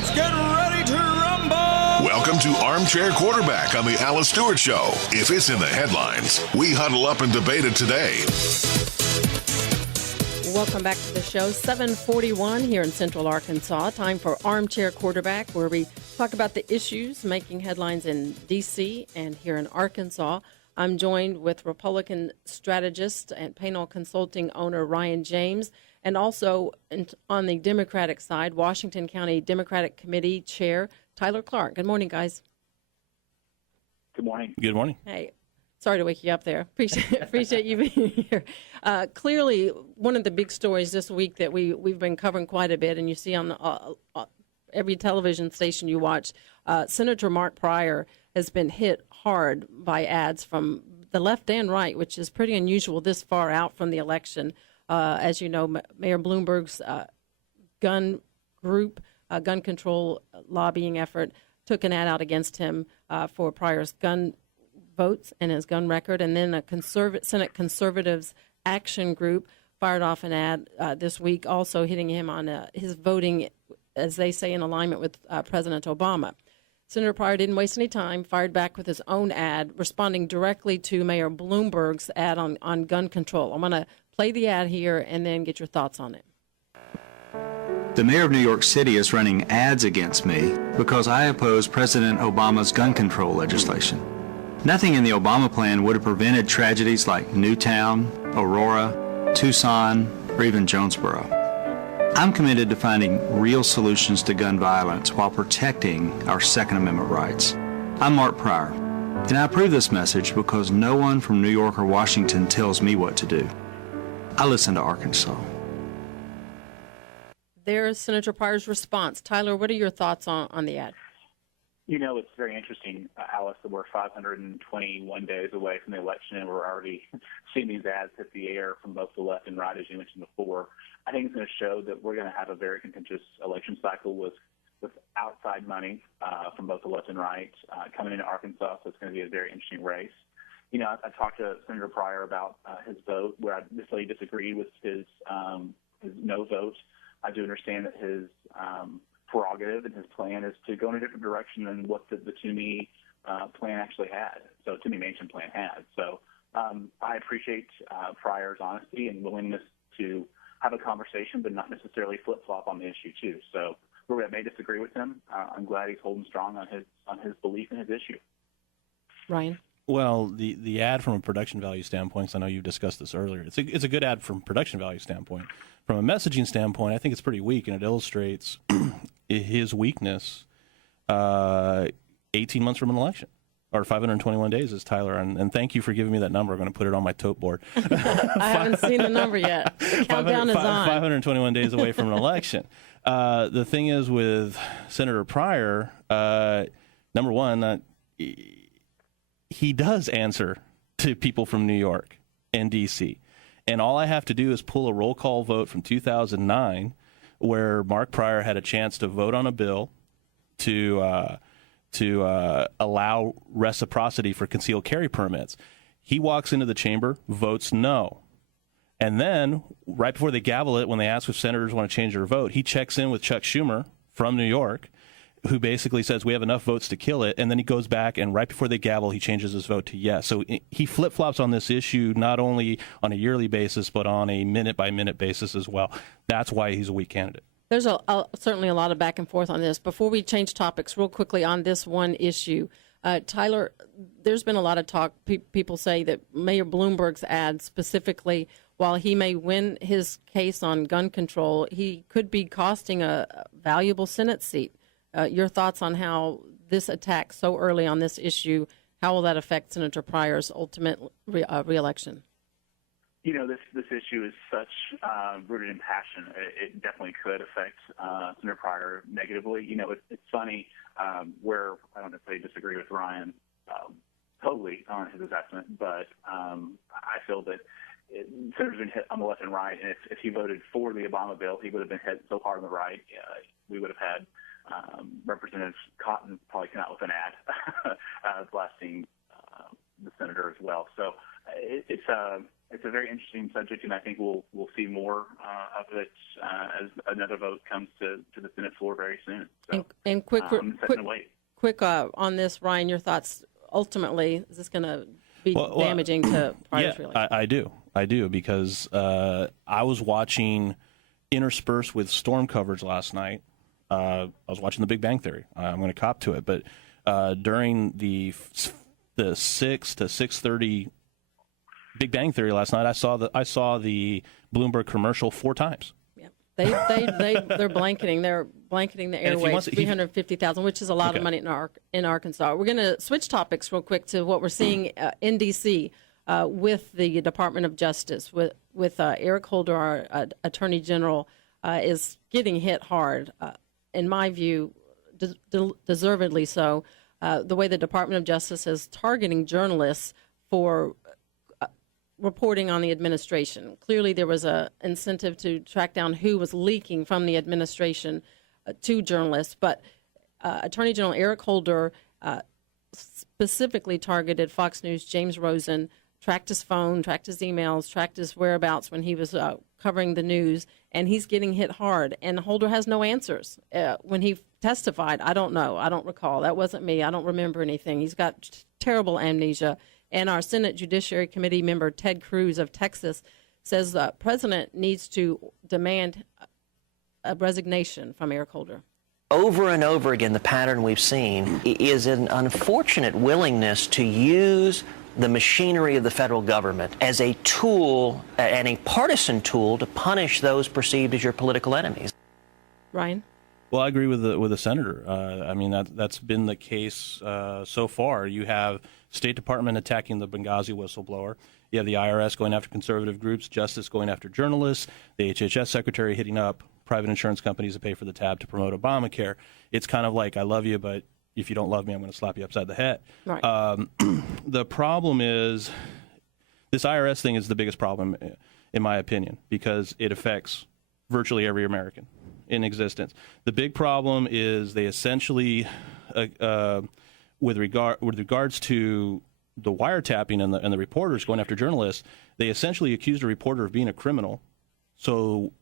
Let's get ready to rumble! Welcome to Armchair Quarterback on the Alice Stewart Show. If it's in the headlines, we huddle up and debate it today. Welcome back to the show. 7:41 here in Central Arkansas. Time for Armchair Quarterback, where we talk about the issues making headlines in D.C. and here in Arkansas. I'm joined with Republican strategist and panel consulting owner Ryan James, and also on the Democratic side, Washington County Democratic Committee Chair Tyler Clark. Good morning, guys. Good morning. Good morning. Hey, sorry to wake you up there. Appreciate you being here. Clearly, one of the big stories this week that we've been covering quite a bit, and you see on every television station you watch, Senator Mark Pryor has been hit hard by ads from the left and right, which is pretty unusual this far out from the election. As you know, Mayor Bloomberg's gun group, gun control lobbying effort, took an ad out against him for Pryor's gun votes and his gun record. And then a Senate Conservatives Action Group fired off an ad this week, also hitting him on his voting, as they say, in alignment with President Obama. Senator Pryor didn't waste any time, fired back with his own ad, responding directly to Mayor Bloomberg's ad on gun control. I'm going to play the ad here and then get your thoughts on it. The mayor of New York City is running ads against me because I oppose President Obama's gun control legislation. Nothing in the Obama plan would have prevented tragedies like Newtown, Aurora, Tucson, or even Jonesboro. I'm committed to finding real solutions to gun violence while protecting our Second Amendment rights. I'm Mark Pryor, and I approve this message because no one from New York or Washington tells me what to do. I listen to Arkansas. There's Senator Pryor's response. Tyler, what are your thoughts on the ad? You know, it's very interesting, Alice, that we're 521 days away from the election, and we're already seeing these ads hit the air from both the left and right, as you mentioned before. I think it's going to show that we're going to have a very contentious election cycle with outside money from both the left and right coming into Arkansas, so it's going to be a very interesting race. You know, I talked to Senator Pryor about his vote, where I necessarily disagreed with his no vote. I do understand that his prerogative and his plan is to go in a different direction than what the Toomey plan actually had. So Toomey Mansion plan had. So I appreciate Pryor's honesty and willingness to have a conversation, but not necessarily flip-flop on the issue too. So where I may disagree with him, I'm glad he's holding strong on his belief in his issue. Ryan? Well, the ad from a production value standpoint, so I know you discussed this earlier, it's a good ad from a production value standpoint. From a messaging standpoint, I think it's pretty weak, and it illustrates his weakness 18 months from an election, or 521 days, as Tyler, and thank you for giving me that number. I'm going to put it on my tote board. I haven't seen the number yet. The countdown is on. 521 days away from an election. The thing is with Senator Pryor, number one, he does answer to people from New York and D.C., and all I have to do is pull a roll call vote from 2009 where Mark Pryor had a chance to vote on a bill to allow reciprocity for concealed carry permits. He walks into the chamber, votes no. And then, right before they gavel it, when they ask if senators want to change their vote, he checks in with Chuck Schumer from New York, who basically says we have enough votes to kill it, and then he goes back, and right before they gavel, he changes his vote to yes. So he flip-flops on this issue not only on a yearly basis, but on a minute-by-minute basis as well. That's why he's a weak candidate. There's certainly a lot of back and forth on this. Before we change topics real quickly on this one issue, Tyler, there's been a lot of talk. People say that Mayor Bloomberg's ad specifically, while he may win his case on gun control, he could be costing a valuable Senate seat. Your thoughts on how this attack so early on this issue, how will that affect Senator Pryor's ultimate reelection? You know, this issue is such rooted in passion. It definitely could affect Senator Pryor negatively. You know, it's funny where I don't necessarily disagree with Ryan totally on his assessment, but I feel that Senator's been hit on the left and right, and if he voted for the Obama bill, he would have been hit so hard on the right. We would have had Representative Cotton probably come out with an ad blasting the senator as well. So it's it's a very interesting subject, and I think we'll see more of it as another vote comes to the Senate floor very soon. So, and quick on this, Ryan, your thoughts. Ultimately, is this going to be damaging to private freely? I do, because I was watching interspersed with storm coverage last night. I was watching The Big Bang Theory. I'm going to cop to it, but during the 6 to 6:30 Big Bang Theory last night, I saw the Bloomberg commercial 4 times. Yeah, they're blanketing. They're blanketing the airwaves, 350,000, which is a lot of money in Arkansas. We're going to switch topics real quick to what we're seeing in D.C. With the Department of Justice, with Eric Holder, our Attorney General, is getting hit hard. In my view, deservedly so. The way the Department of Justice is targeting journalists for reporting on the administration. Clearly, there was an incentive to track down who was leaking from the administration to journalists. But Attorney General Eric Holder specifically targeted Fox News' James Rosen, tracked his phone, tracked his emails, tracked his whereabouts when he was covering the news, and he's getting hit hard. And Holder has no answers. When he testified, I don't know. I don't recall. That wasn't me. I don't remember anything. He's got terrible amnesia. And our Senate Judiciary Committee member, Ted Cruz of Texas, says the president needs to demand a resignation from Eric Holder. Over and over again, the pattern we've seen is an unfortunate willingness to use the machinery of the federal government as a tool and a partisan tool to punish those perceived as your political enemies. Ryan? Well, I agree with the senator. I mean, that's been the case so far. You have State Department attacking the Benghazi whistleblower. You have the IRS going after conservative groups, Justice going after journalists, the HHS secretary hitting up private insurance companies to pay for the tab to promote Obamacare. It's kind of like, I love you, but if you don't love me, I'm going to slap you upside the head. Right. The problem is, this IRS thing is the biggest problem, in my opinion, because it affects virtually every American in existence. The big problem is they essentially, with regards to the wiretapping and the reporters going after journalists, they essentially accused a reporter of being a criminal. So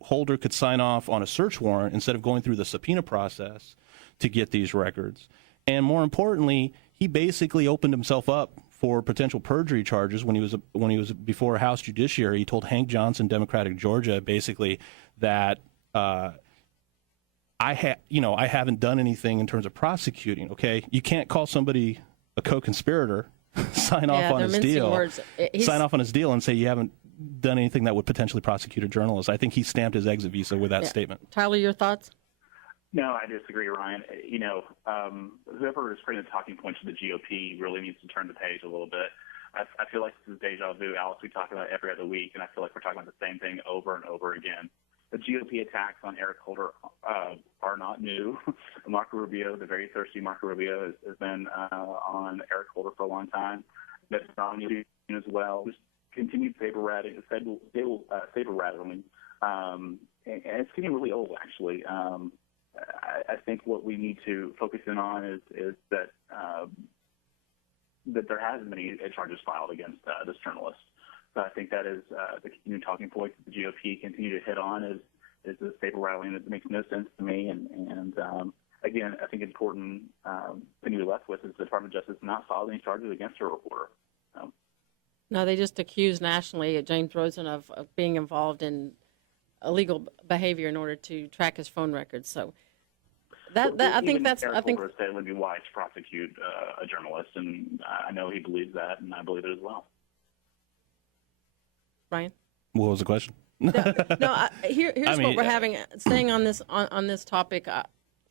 Holder could sign off on a search warrant instead of going through the subpoena process to get these records. And more importantly, he basically opened himself up for potential perjury charges when he was before House Judiciary. He told Hank Johnson, Democratic Georgia, basically that I haven't done anything in terms of prosecuting. Okay, you can't call somebody a co-conspirator, sign off on his deal, and say you haven't done anything that would potentially prosecute a journalist. I think he stamped his exit visa with that statement. Tyler, your thoughts? No, I disagree, Ryan. Whoever is creating the talking points of the GOP really needs to turn the page a little bit. I feel like this is deja vu, Alice. We talk about it every other week, and I feel like we're talking about the same thing over and over again. The GOP attacks on Eric Holder are not new. Marco Rubio, the very thirsty Marco Rubio, has been on Eric Holder for a long time. Mitt Romney as well. Just continued saber rattling, and it's getting really old, actually. I think what we need to focus in on is that there hasn't been any charges filed against this journalist. So I think that is the continued talking point that the GOP continue to hit on is the saber rattling that makes no sense to me. And again, I think it's important thing to be left with is the Department of Justice not filing any charges against a reporter. No, they just accused nationally James Rosen of being involved in illegal behavior in order to track his phone records. So I think it would be wise to prosecute a journalist, and I know he believes that, and I believe it as well. Ryan, what was the question? Here's what we're having. Staying on this topic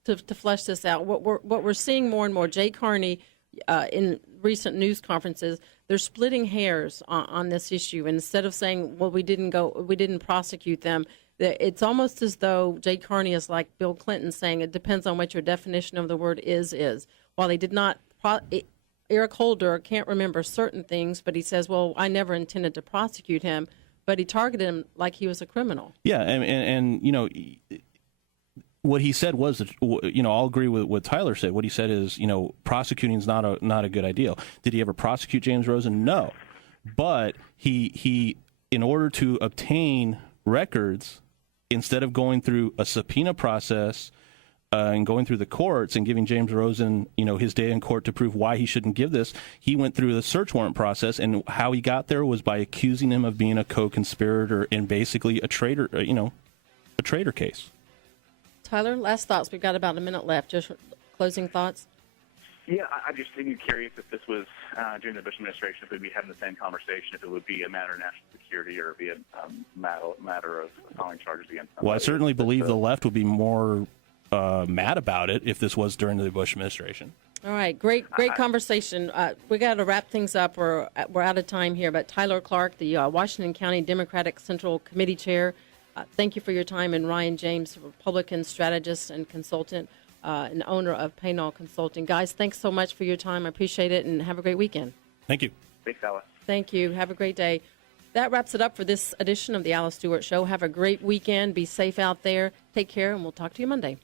to flesh this out. What we're seeing more and more. Jay Carney, in recent news conferences, they're splitting hairs on this issue. And instead of saying, well, we didn't prosecute them, it's almost as though Jay Carney is like Bill Clinton saying it depends on what your definition of the word is. While they did not, Eric Holder can't remember certain things, but he says, well, I never intended to prosecute him, but he targeted him like he was a criminal. Yeah, and what he said was, I'll agree with what Tyler said. What he said is, prosecuting is not a good idea. Did he ever prosecute James Rosen? No. But he in order to obtain records, instead of going through a subpoena process and going through the courts and giving James Rosen, his day in court to prove why he shouldn't give this, he went through the search warrant process, and how he got there was by accusing him of being a co-conspirator in basically a traitor, a traitor case. Tyler, last thoughts. We've got about a minute left. Just closing thoughts. Yeah, I'm just curious if this was during the Bush administration, if we'd be having the same conversation, if it would be a matter of national security or be a matter of filing charges against somebody. Well, I certainly believe the left would be more mad about it if this was during the Bush administration. All right, great conversation. We got to wrap things up. We're out of time here. But Tyler Clark, the Washington County Democratic Central Committee Chair, thank you for your time. And Ryan James, Republican strategist and consultant and owner of Paynall Consulting. Guys, thanks so much for your time. I appreciate it, and have a great weekend. Thank you. Thanks, Alice. Thank you. Have a great day. That wraps it up for this edition of the Alice Stewart Show. Have a great weekend. Be safe out there. Take care, and we'll talk to you Monday.